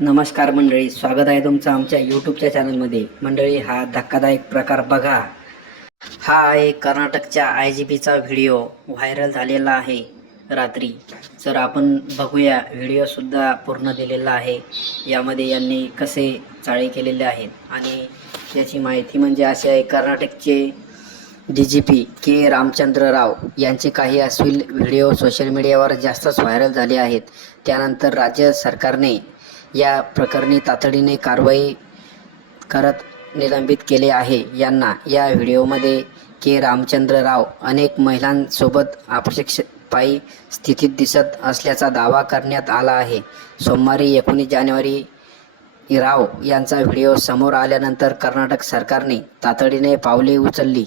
नमस्कार मंडळी, स्वागत आहे तुमचं आमच्या यूट्यूबच्या चॅनलमध्ये. मंडळी, हा धक्कादायक प्रकार बघा. हा आहे कर्नाटकच्या IGPचा व्हिडिओ व्हायरल झालेला आहे रात्री. तर आपण बघूया, व्हिडिओसुद्धा पूर्ण दिलेला आहे. यामध्ये यांनी कसे चाळे केलेले आहेत आणि याची माहिती म्हणजे अशी आहे. कर्नाटकचे DGP के रामचंद्र राव यांचे काही अश्लील व्हिडिओ सोशल मीडियावर जास्तच व्हायरल झाले आहेत. त्यानंतर राज्य सरकारने या प्रकरणी तातडीने कारवाई करत निलंबित केले आहे यांना. या व्हिडिओमध्ये के रामचंद्र राव अनेक महिलांसोबत आक्षेपार्ह स्थितीत दिसत असल्याचा दावा करण्यात आला आहे. सोमवारी 19 जानेवारी राव यांचा व्हिडिओ समोर आल्यानंतर कर्नाटक सरकारने तातडीने पावले उचलली.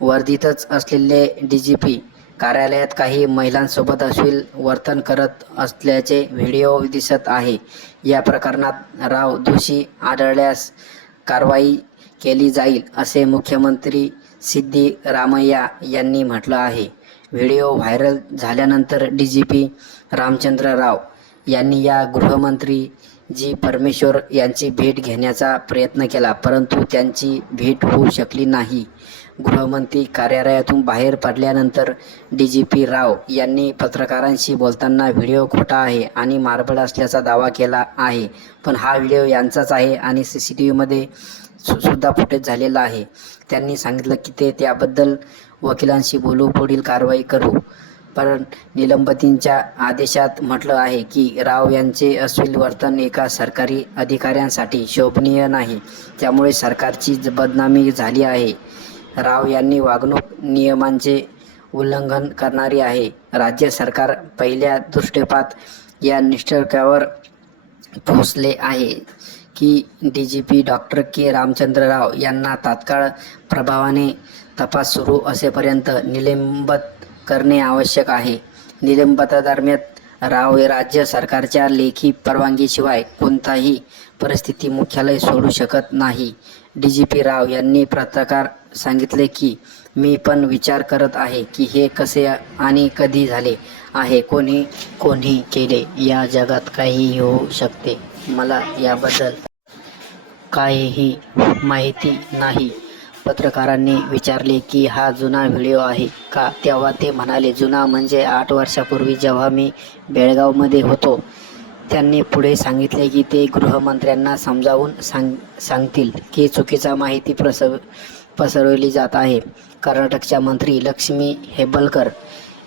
वर्दीतच असलेले DGP कार्यालयात काही महिलांसोबत अश्लील वर्तन करत असल्याचे व्हिडिओ दिसत आहे. या प्रकरणात राव दोषी आढळल्यास कारवाई केली जाईल असे मुख्यमंत्री सिद्धरामय्या यांनी म्हटलं आहे. व्हिडिओ व्हायरल झाल्यानंतर DGP रामचंद्र राव यांनी या गृहमंत्री जी परमेश्वर यांची भेट घेण्याचा प्रयत्न केला, परंतु त्यांची भेट होऊ शकली नाही. गृहमंत्री कार्यालयातून बाहेर पडल्यानंतर DGP राव यांनी पत्रकारांशी बोलताना व्हिडिओ खोटा आहे आणि मारबळ असल्याचा दावा केला आहे. पण हा व्हिडिओ यांचाच आहे आणि CCTVमध्ये सुद्धा फुटेज झालेला आहे. त्यांनी सांगितलं की ते त्याबद्दल वकिलांशी बोलू, पुढील कारवाई करू. पण निलंबनाच्या आदेशात म्हटलं आहे की राव यांचे अश्लील वर्तन एका सरकारी अधिकाऱ्यांसाठी शोभनीय नाही, त्यामुळे सरकारची बदनामी झाली आहे. राव यांनी वागणूक नियमांचे उल्लंघन करणारी आहे. राज्य सरकार पहिल्या दृष्टिपात या निष्कर्षावर पोहोचले आहे की DGP डॉ. के रामचंद्र राव यांना तात्काळ प्रभावाने तपास सुरू असेपर्यंत निलंबित करणे आवश्यक आहे. निलंबनादरम्यान राव राज्य सरकारच्या लेखी परवानगीशिवाय कोणताही परिस्थिती मुख्यालय सोडू शकत नाही. DGP राव यांनी पत्रकार सांगितले की मी पण विचार करत आहे की हे कसे आणि कधी झाले आहे. कोणी केले. या जगात काहीही होऊ शकते. मला याबद्दल काहीही माहिती नाही. पत्रकारांनी विचारले की हा जुना व्हिडिओ आहे का, तेव्हा ते म्हणाले, जुना म्हणजे 8 वर्षापूर्वी जेव्हा मी बेळगावमध्ये होतो. त्यांनी पुढे सांगितले की ते गृहमंत्र्यांना समजावून सांगतील की चुकीचा माहिती पसरवली जात आहे. कर्नाटकच्या मंत्री लक्ष्मी हेब्बलकर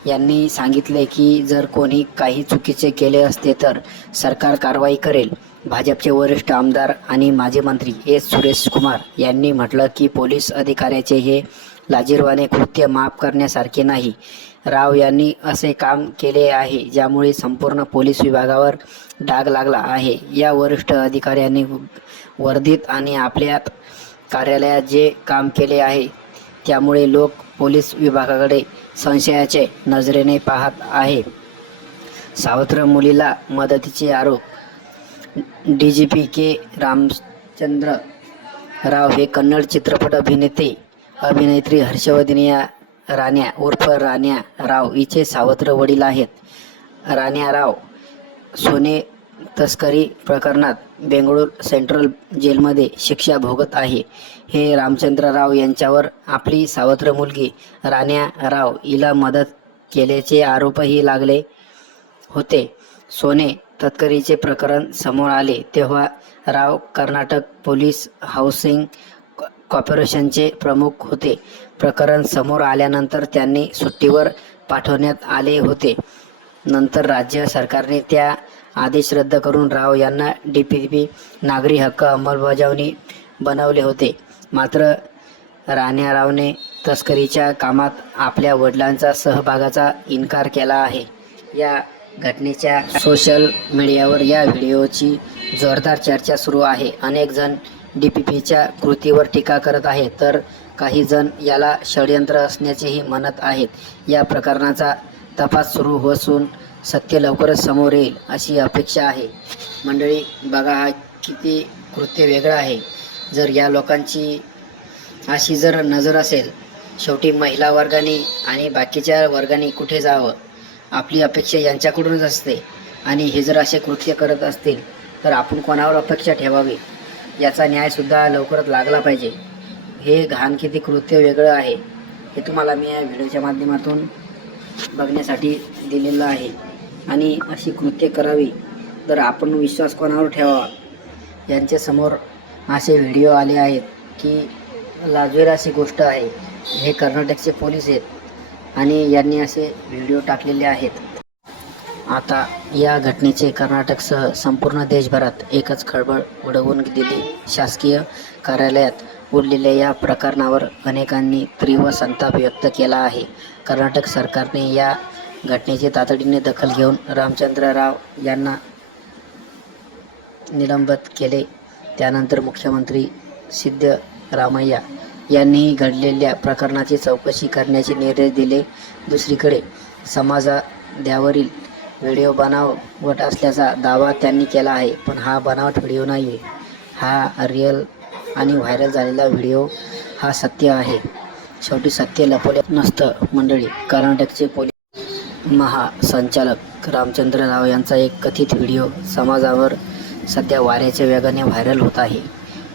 यांनी सांगितले की जर कोणी काही चुकीचे केले असते तर सरकार कारवाई करेल. भाजपचे वरिष्ठ आमदार आणि माजी मंत्री S. सुरेशकुमार यांनी म्हटलं की पोलीस अधिकाऱ्याचे हे लाजिरवाणे कृत्य माफ करण्यासारखे नाही. राव यांनी असे काम केले आहे ज्यामुळे संपूर्ण पोलीस विभागावर डाग लागला आहे. या वरिष्ठ अधिकाऱ्यांनी वर्दीत आणि आपल्या कार्यालयात जे काम केले आहे त्यामुळे लोक पोलीस विभागाकडे संशयाच्या नजरेने पाहत आहे. सावत्र मुलीला मदतीचे आरोप. DGP के रामचंद्र राव हे कन्नड चित्रपट अभिनेत्री हर्षवर्धनी राण्या उर्फ राण्या राव हिचे सावत्र वडील आहेत. राण्या राव सोने तस्करी प्रकरणात बेंगळूर सेंट्रल जेलमध्ये शिक्षा भोगत आहे. हे रामचंद्र राव यांच्यावर आपली सावत्र मुलगी राण्या राव हिला मदत केल्याचे आरोपही लागले होते. सोने तस्करीचे प्रकरण समोर आले तेव्हा राव कर्नाटक पोलीस हाऊसिंग कॉर्पोरेशनचे प्रमुख होते. प्रकरण समोर आल्यानंतर त्यांनी सुट्टीवर पाठवण्यात आले होते. नंतर राज्य सरकारने त्या आदेश रद्द करून राव यांना DPP नागरी हक्क अंमलबजावणी बनवले होते. मात्र राण्या रावने तस्करीच्या कामात आपल्या वडिलांचा सहभागाचा इन्कार केला आहे. या घटनेच्या सोशल मीडियावर या व्हिडिओची जोरदार चर्चा सुरू आहे. अनेक जण DPPच्या कृतीवर टीका करत आहेत तर काही जण याला षडयंत्र असण्याचेही म्हणत आहेत. या प्रकरणाचा तपास सुरू असून सत्य लवकरच समोर येईल अशी अपेक्षा आहे. मंडळी बघा, हा किती कृत्य वेगळं आहे. जर या लोकांची अशी जर नजर असेल, शेवटी महिला वर्गाने आणि बाकीच्या वर्गाने कुठे जावं, आपली अपेक्षा यांच्याकडूनच असते. आणि हे जर असे कृत्य करत असतील तर आपण कोणावर अपेक्षा ठेवावी याचा न्यायसुद्धा लवकरच लागला पाहिजे. हे घाण किती कृत्य वेगळं आहे हे तुम्हाला मी या व्हिडिओच्या माध्यमातून बघण्यासाठी दिलेलं आहे. आणि अशी कृत्य करावी तर आपण विश्वास कोणावर ठेवावा. यांच्यासमोर असे व्हिडिओ आले आहेत की लाजवेल अशी गोष्ट आहे. हे कर्नाटकचे पोलीस आहेत आणि यांनी असे व्हिडिओ टाकलेले आहेत. आता या घटनेचे कर्नाटकसह संपूर्ण देशभरात एकच खळबळ उडवून दिली. शासकीय कार्यालयात उडलेल्या या प्रकरणावर अनेकांनी तीव्र संताप व्यक्त केला आहे. कर्नाटक सरकारने या घटनेची तातडीने दखल घेऊन रामचंद्र राव यांना निलंबित केले. त्यानंतर मुख्यमंत्री सिद्धरामय्या यांनीही घडलेल्या प्रकरणाची चौकशी करण्याचे निर्देश दिले. दुसरीकडे समाजावरील व्हिडिओ बनावट असल्याचा दावा त्यांनी केला आहे. पण हा बनावट व्हिडिओ नाही, हा रिअल आणि व्हायरल झालेला व्हिडिओ हा सत्य आहे. शेवटी सत्य लपवले नसतं मंडळी. कर्नाटकचे पोलीस महासंचालक रामचंद्र राव यांचा एक कथित व्हिडिओ समाजावर सध्या वाऱ्याच्या वेगाने व्हायरल होत आहे.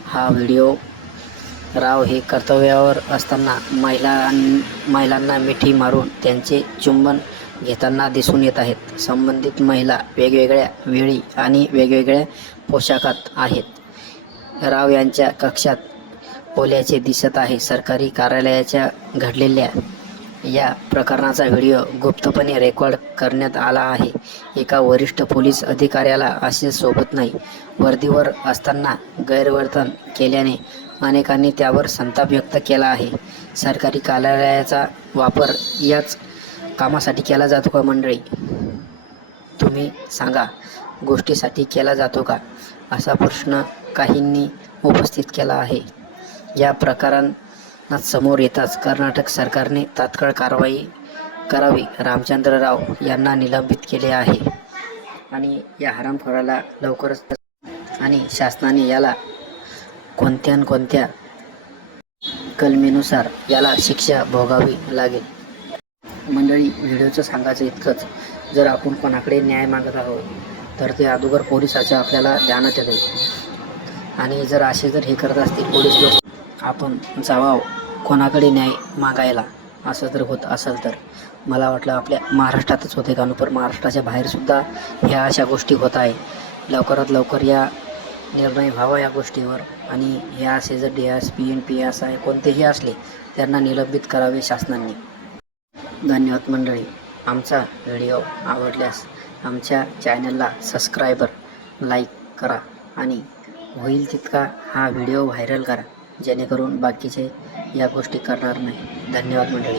हा व्हिडिओ राव हे कर्तव्यावर असताना महिलांना मिठी मारून त्यांचे चुंबन घेताना दिसून येत आहेत. संबंधित महिला वेगवेगळ्या वेळी आणि वेगवेगळ्या पोशाखात आहेत. राव यांच्या कक्षात ओल्याचे दिसत आहे. सरकारी कार्यालयाच्या घडलेल्या या प्रकरणाचा व्हिडिओ गुप्तपणे रेकॉर्ड करण्यात आला आहे. एका वरिष्ठ पोलीस अधिकाऱ्याला असे सोबत नाही. वर्दीवर असताना गैरवर्तन केल्याने अनेकांनी त्यावर संताप व्यक्त केला आहे. सरकारी कार्यालयाचा वापर याच कामासाठी केला जातो का मंडळी? तुम्ही सांगा, गोष्टीसाठी केला जातो का? असा प्रश्न काहींनी उपस्थित केला आहे. या प्रकरणात समोर येताच कर्नाटक सरकारने तात्काळ कारवाई करावी, रामचंद्र राव यांना निलंबित केले आहे. आणि या हरामखोराला लवकरच आणि शासनाने याला कोणत्या कलमीनुसार याला शिक्षा भोगावी लागेल. मंडळी, व्हिडिओचं सांगायचं इतकंच, जर आपण कोणाकडे न्याय मागत आहोत तर ते अगोदर पोलिसाच्या आपल्याला ध्यानात येते. आणि जर हे करत असतील पोलीस लोक, आपण जावावं कोणाकडे न्याय मागायला. असं जर होत असेल तर मला वाटलं आपल्या महाराष्ट्रातच होते का, पण महाराष्ट्राच्या बाहेरसुद्धा ह्या अशा गोष्टी होत आहे. लवकरात लवकर या निर्णय व्हावा या गोष्टीवर. आणि हे असे जर DSP NPSI कोणतेही असले त्यांना निलंबित करावे शासनाने. धन्यवाद मंडळी. आमचा व्हिडिओ आवडल्यास आमच्या चॅनलला सबस्क्राईबर, लाईक करा आणि होईल तितका हा व्हिडिओ व्हायरल करा, जेणेकरून बाकीचे या गोष्टी करणार नाही. धन्यवाद मंडळी.